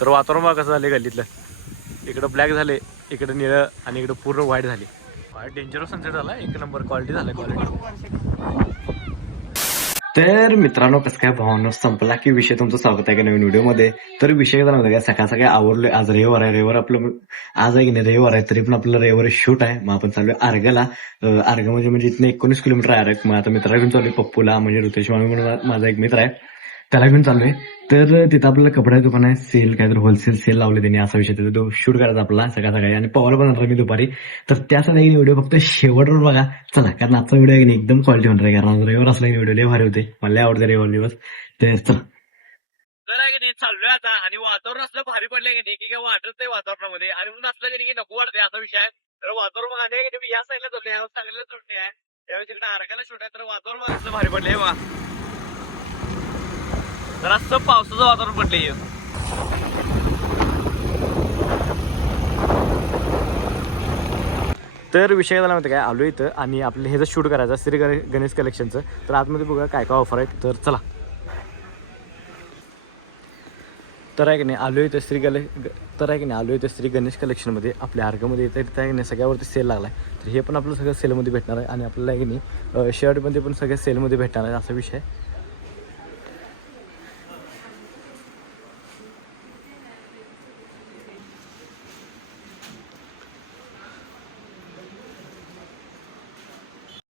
तर वातावरण बघा कसं झाले गल्लीतलं. इकडं ब्लॅक झाले, इकडं निळं आणि इकडं पूर्ण व्हाईट झाली. डेंजरस सनसेट झाला, एक नंबर क्वालिटी झाला क्वालिटी. तर मित्रांनो कसं काय भावना संपला की विषय तुमचं स्वागत आहे का नवीन व्हिडिओमध्ये. तर विषय काय काय सकाळ सकाळी आवरलोय. आज रविवार आहे, रविवार आपलं आज आहे की नाही रविवार आहे, तरी पण आपलं रविवारी शूट आहे. मग आपण चाललोय अर्गला. अर्ग म्हणजे इथनं 19 किलोमीटर आहे अर्ग. मग आता मित्रा घेऊन चाललोय पप्पूला, म्हणजे ऋतेश मामी म्हणून माझा एक मित्र आहे, त्याला घेऊन चाललोय. तर तिथं आपल्याला कपड्याचं दुकान आहे, सेल काहीतरी होलसेल सेल लावले त्यांनी, असा विषय तिथे तो शूट करायचा आपला सकाळ सकाळी. आणि पवायला पण आणणार मी दुपारी. तर त्यासाठी व्हिडिओ फक्त शेवटवर बघा चला, कारण आजचा व्हिडिओ आहे एकदम क्वालिटी होणार आहे. कारण रविवार असला व्हिडिओ लय भारी होते, मला आवडते रविवार दिवस. तर चला तर आहे की नाही चाललोय आता. आणि वातावरण असलं भारी पडलंय की नाही की काय वाटत नाही वातावरणामध्ये, आणि म्हणून असलं की नको वाटतंय असा विषय आहे. तर वातावरण बघा नाही की या साईडला होते, या चांगल्याला सुटणे आहे, त्यावेळी तिकडे अर्गाला शूट आहे. तर वातावरण बघा असलं भारी पडलंय बघा. तर असं पावसाचं वातावरण पडलंय. तर विषय झाला माहिती काय, आलो इथं आणि आपलं हे जर शूट करायचं श्री गणेश कलेक्शनचं. तर आतमध्ये बघा काय काय ऑफर आहेत. तर चला. तर आहे की नाही आलो इथं आलो इथं श्री गणेश कलेक्शनमध्ये आपल्या अर्गमध्ये येतं. तिथं आहे की नाही सगळ्यावरती सेल लागला आहे. तर हे पण आपलं सगळं सेलमध्ये भेटणार आहे. आणि आपल्याला आहे की नाही शर्टमध्ये पण सगळ्या सेलमध्ये भेटणार आहे, असा विषय.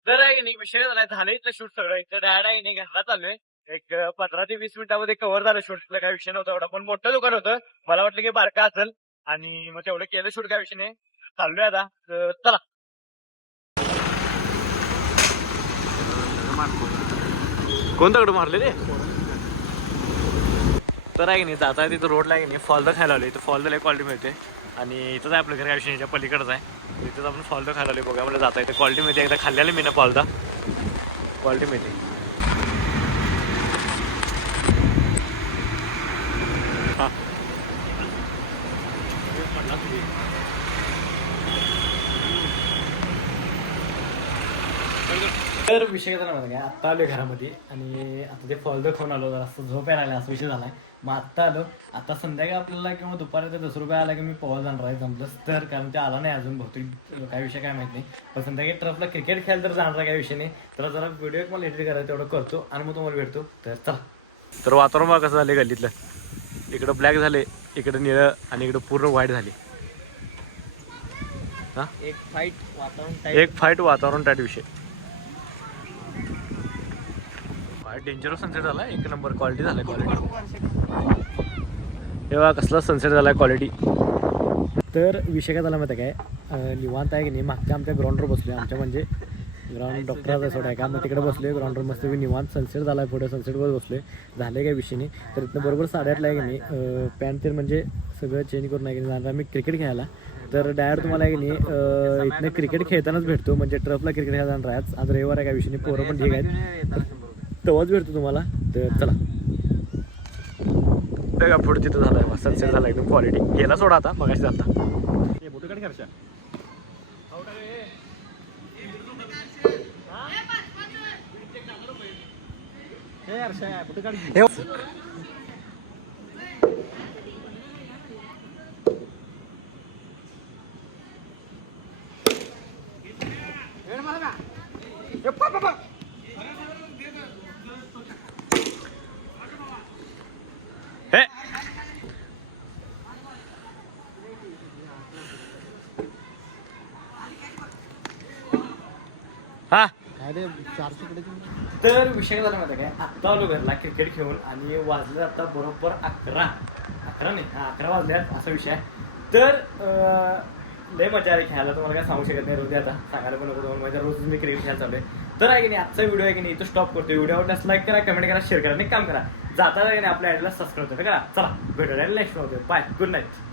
तर आहे की नाही विषय झाला इथलं शूट सगळं. इथं डायरेक्ट आहे नाही घरला चाललोय. एक 15 ते 20 मिनिटामध्ये कव्हर झालं शूट. काय विषय नव्हता एवढा, पण मोठं दुकान होतं, मला वाटलं की बारका असेल, आणि मग तेवढं केलं शूट. काय विषय नाही, चाललोय आता. तर चला. कोण दगड मारले रे? तर आहे की नाही जाता तिथं रोडला आहे की नाही फॉलदा खायला आलो. इथं फॉलदा लय क्वालिटी मिळते. आणि इथंच आहे आपलं घर, काय विषयाच्या पलीकडच आहे. इथंच आपण फॉलदा खायला आलो. बघा मला जाता इथं क्वालिटी मिळते. एकदा खाल्लेलं मी ना फॉलदा, क्वालिटी मिळते. हां तर विषय झाला माहिती काय, आत्ता आलो घरामध्ये आणि आता ते फॉलदं खाऊन आलो. जरा असं झोप यायला असा विषय झाला आहे. मग आत्ता आलो. आता संध्याकाळी आपल्याला किंवा दुपारी ते 10 रुपये आला की मी पोहायला जाणार आहे जमलंच तर, कारण ते आला नाही अजून बहुतेक, काय विषय काय माहिती नाही. पण संध्याकाळी ट्रफला क्रिकेट खेळायला तर जाणार आहे, काय विषय नाही. तर जरा व्हिडिओ एक मला एडिट करायचं तेवढं करतो आणि मग तुम्हाला भेटतो. तर चला. तर वातावरण बघा कसं झालं गल्लीतलं. इकडं ब्लॅक झाले, इकडं निळं आणि इकडं पूर्ण व्हाईट झाली. हां एक फाईट वातावरण टाईट विषय. डेंजरस सनसेट झाला, एक नंबर क्वालिटी झाला क्वालिटी. तेव्हा कसला सनसेट झाला क्वालिटी. तर विषय काय झाला माहिती काय, निवांत आहे की नाही मागच्या आमच्या ग्राउंडवर बसलो. आमच्या म्हणजे ग्राउंड डॉक्टराचा सोडा आहे का, मग तिकडे बसलोय ग्राउंडवर मस्त निवांत. सनसेट झाला आहे, पुढे सनसेटवर बसलोय. झाले काय विषय नाही. तर इथनं बरोबर 8:30ला आहे की नाही पॅन्ट तेल म्हणजे सगळं चेंज करून आहे की नाही जाणार आम्ही क्रिकेट खेळायला. तर डायरेक्ट तुम्हाला आहे की नाही इथनं क्रिकेट खेळतानाच भेटतो, म्हणजे ट्रफला क्रिकेट खेळायला जाणार आहे. आज रविवार आहे, काय विषय नाही, पोरं पण ठीक आहेत, तेव्हाच भेटतो तुम्हाला. तर चला बघा पुढे तिथं झालं आहे सनसेट झाला एकदम क्वालिटी. गेला सोडा आता मगाशी झाला. हा तर विषय झाला माहिती काय, आत्ता आलो घरला क्रिकेट खेळून आणि वाजले आता बरोबर 11 नाही 11 वाजल्यात असा विषय आहे. तर लय मजा आली खेळायला, तुम्हाला काय सांगू शकत नाही. रोज आता सांगायला पण नको माझ्या रोज मी क्रिकेट खेळायला चालू आहे. तर आहे की नाही आजचा व्हिडिओ आहे की नाही इथं स्टॉप करतो. व्हिडिओ आवडल्यास लाईक करा, कमेंट करा, शेअर करा आणि काम करा. जाता आपल्या ॲडला सबस्क्राईब करा. चला भेटूया next video. Bye, good night.